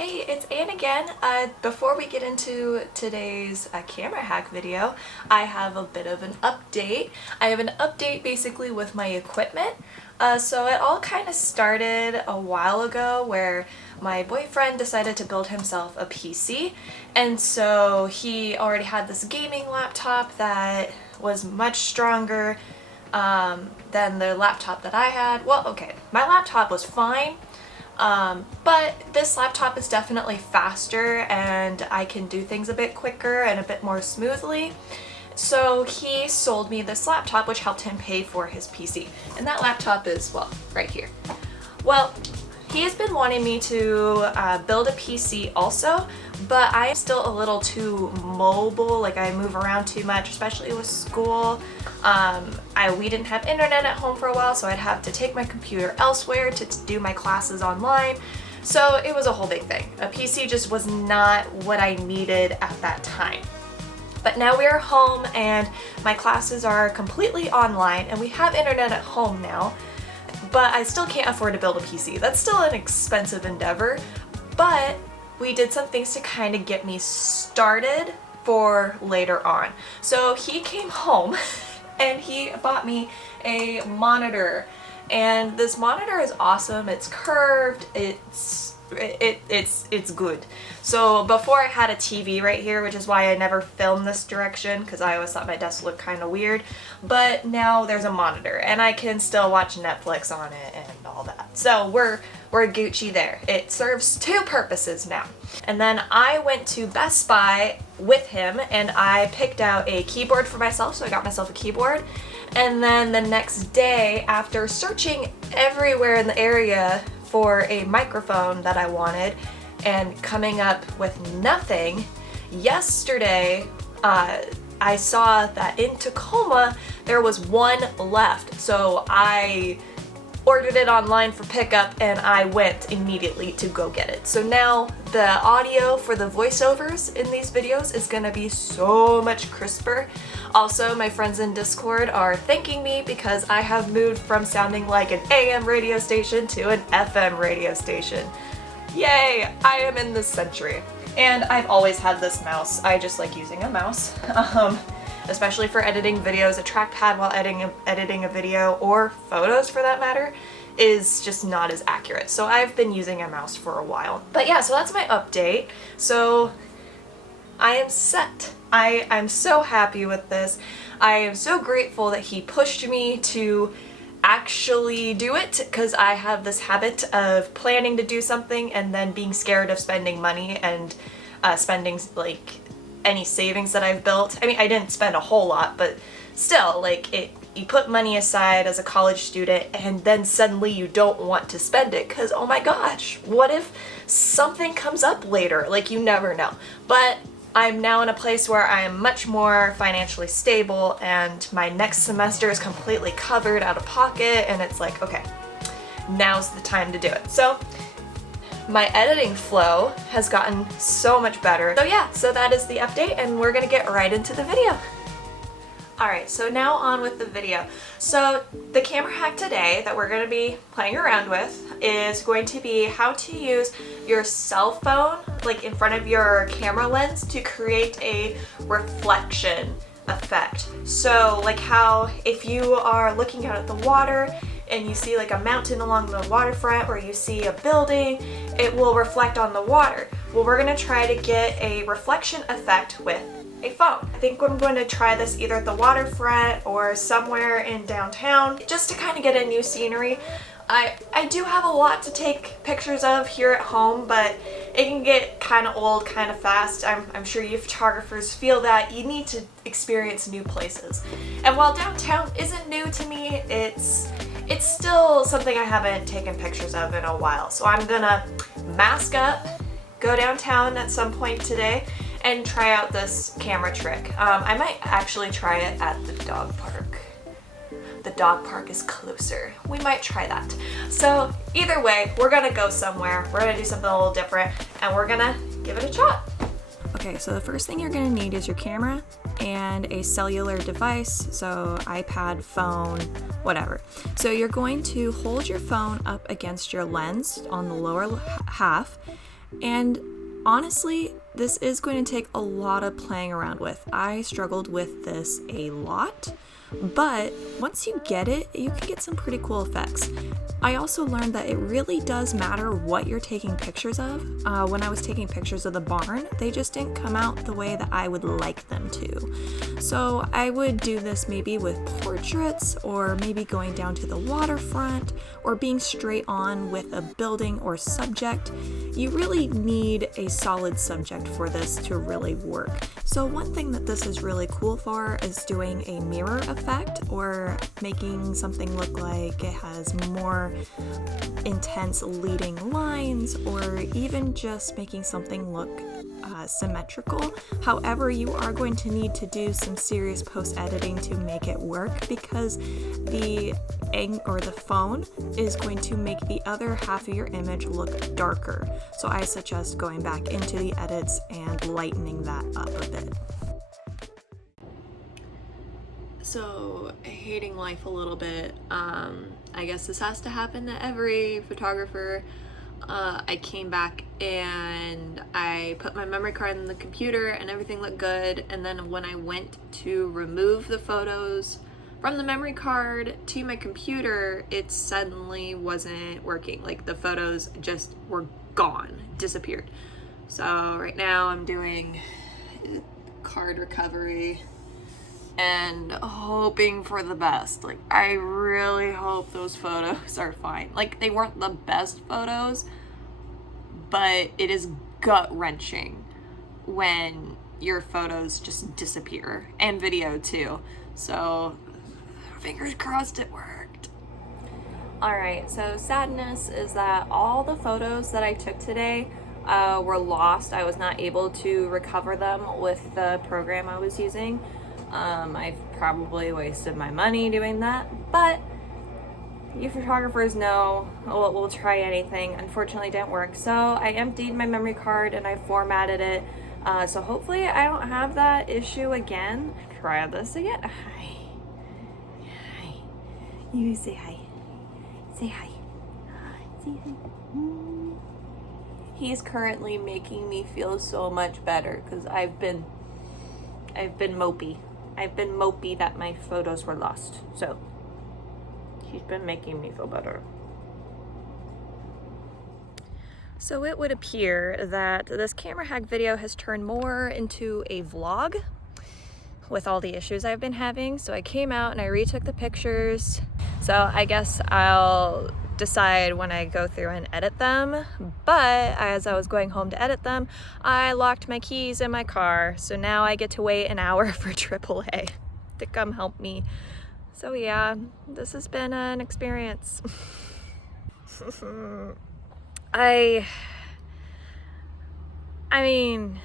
Hey, it's Anne again. Before we get into today's camera hack video, I have a bit of an update. I have an update basically with my equipment. So it all kind of started a while ago where my boyfriend decided to build himself a PC, and so he already had this gaming laptop that was much stronger than the laptop that I had. Well, okay, my laptop was fine. But this laptop is definitely faster and I can do things a bit quicker and a bit more smoothly. So he sold me this laptop, which helped him pay for his PC. And that laptop is, well, right here. Well, he has been wanting me to build a PC also, but I'm still a little too mobile. Like, I move around too much, especially with school. We didn't have internet at home for a while, so I'd have to take my computer elsewhere to do my classes online. So it was a whole big thing. A PC just was not what I needed at that time. But now we are home and my classes are completely online and we have internet at home now. But I still can't afford to build a PC. That's still an expensive endeavor, but we did some things to kind of get me started for later on. So he came home and he bought me a monitor, and this monitor is awesome. It's curved, it's good. So before I had a TV right here, which is why I never filmed this direction because I always thought my desk looked kind of weird, but now there's a monitor and I can still watch Netflix on it and all that. So we're Gucci there. It serves two purposes now. And then I went to Best Buy with him and I picked out a keyboard for myself, so I got myself a keyboard. And then the next day, after searching everywhere in the area for a microphone that I wanted and coming up with nothing, yesterday I saw that in Tacoma there was one left. So I ordered it online for pickup and I went immediately to go get it. So now the audio for the voiceovers in these videos is gonna be so much crisper. Also, my friends in Discord are thanking me because I have moved from sounding like an AM radio station to an FM radio station. Yay! I am in this century. And I've always had this mouse. I just like using a mouse. Especially for editing videos. A trackpad while editing a video, or photos for that matter, is just not as accurate. So I've been using a mouse for a while. But yeah, so that's my update. So I am set. I'm so happy with this. I am so grateful that he pushed me to actually do it, because I have this habit of planning to do something and then being scared of spending money and spending like any savings that I've built. I mean, I didn't spend a whole lot, but still, like, you put money aside as a college student and then suddenly you don't want to spend it because, oh my gosh, what if something comes up later? Like, you never know. But I'm now in a place where I am much more financially stable and my next semester is completely covered out of pocket, and it's like, okay, now's the time to do it. So my editing flow has gotten so much better. So yeah, so that is the update and we're gonna get right into the video. Alright, so now on with the video. So the camera hack today that we're going to be playing around with is going to be how to use your cell phone, like in front of your camera lens, to create a reflection effect. So like how if you are looking out at the water and you see like a mountain along the waterfront, or you see a building, it will reflect on the water. Well, we're going to try to get a reflection effect with a phone. I think I'm going to try this either at the waterfront or somewhere in downtown, just to kind of get a new scenery. I do have a lot to take pictures of here at home, but it can get kind of old kind of fast. I'm sure you photographers feel that. You need to experience new places. And while downtown isn't new to me, it's still something I haven't taken pictures of in a while. So I'm gonna mask up, go downtown at some point today, and try out this camera trick. I might actually try it at the dog park. The dog park is closer. We might try that. So either way, we're gonna go somewhere. We're gonna do something a little different and we're gonna give it a shot. Okay, so the first thing you're gonna need is your camera and a cellular device, so iPad, phone, whatever. So you're going to hold your phone up against your lens on the lower half, And honestly, this is going to take a lot of playing around with. I struggled with this a lot, but once you get it, you can get some pretty cool effects. I also learned that it really does matter what you're taking pictures of. When I was taking pictures of the barn, they just didn't come out the way that I would like them to. So I would do this maybe with portraits, or maybe going down to the waterfront, or being straight on with a building or subject. You really need a solid subject for this to really work. So one thing that this is really cool for is doing a mirror effect, or making something look like it has more intense leading lines, or even just making something look symmetrical. However, you are going to need to do some serious post-editing to make it work, because the phone is going to make the other half of your image look darker. So I suggest going back into the edits and lightening that up a bit. So, hating life a little bit. I guess this has to happen to every photographer. I came back and I put my memory card in the computer and everything looked good, and then when I went to remove the photos from the memory card to my computer, it suddenly wasn't working. Like, the photos just were gone, disappeared. So right now I'm doing card recovery and hoping for the best. Like, I really hope those photos are fine. Like, they weren't the best photos, but it is gut-wrenching when your photos just disappear, and video too. So fingers crossed it worked. Alright, so sadness is that all the photos that I took today were lost. I was not able to recover them with the program I was using. I've probably wasted my money doing that, but you photographers know we'll try anything. Unfortunately, it didn't work. So I emptied my memory card and I formatted it. So hopefully I don't have that issue again. Try this again. Hi. Hi. You say hi. Say hi. Say hi. He's currently making me feel so much better because I've been mopey. I've been mopey that my photos were lost. So he's been making me feel better. So it would appear that this camera hack video has turned more into a vlog with all the issues I've been having. So I came out and I retook the pictures. So I guess I'll decide when I go through and edit them. But as I was going home to edit them, I locked my keys in my car. So now I get to wait an hour for AAA to come help me. So yeah, this has been an experience. I mean,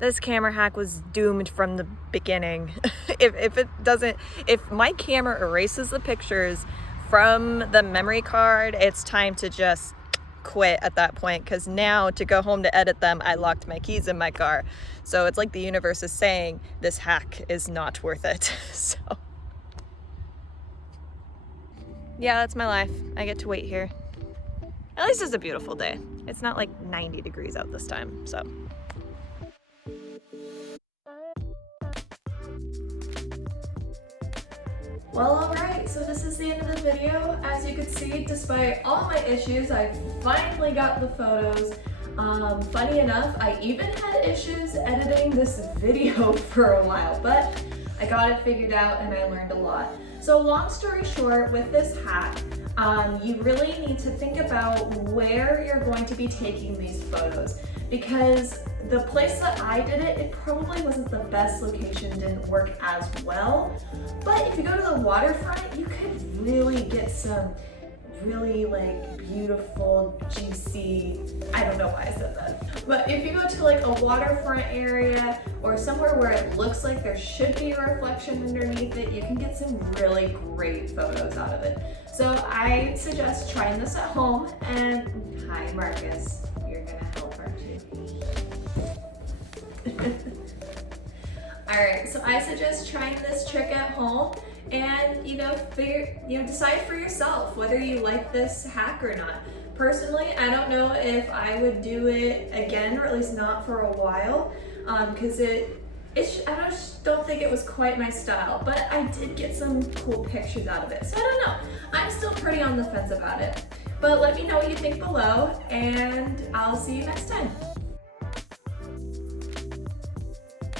this camera hack was doomed from the beginning. If my camera erases the pictures from the memory card, it's time to just quit at that point, because now to go home to edit them, I locked my keys in my car. So it's like the universe is saying this hack is not worth it. So yeah, that's my life. I get to wait here. At least it's a beautiful day. It's not like 90 degrees out this time, so. Well, alright, so this is the end of the video. As you can see, despite all my issues, I finally got the photos. Funny enough, I even had issues editing this video for a while, but I got it figured out and I learned a lot. So long story short, with this hack, you really need to think about where you're going to be taking these photos, because the place that I did it, it probably wasn't the best location, didn't work as well. But if you go to the waterfront, you could really get some really like beautiful, juicy, I don't know why I said that. But if you go to like a waterfront area or somewhere where it looks like there should be a reflection underneath it, you can get some really great photos out of it. So I suggest trying this at home. And hi Marcus, you're gonna help, aren't you? Alright, so I suggest trying this trick at home and decide for yourself whether you like this hack or not. Personally, I don't know if I would do it again, or at least not for a while, because I just don't think it was quite my style, but I did get some cool pictures out of it. So I don't know. I'm still pretty on the fence about it. But let me know what you think below, and I'll see you next time.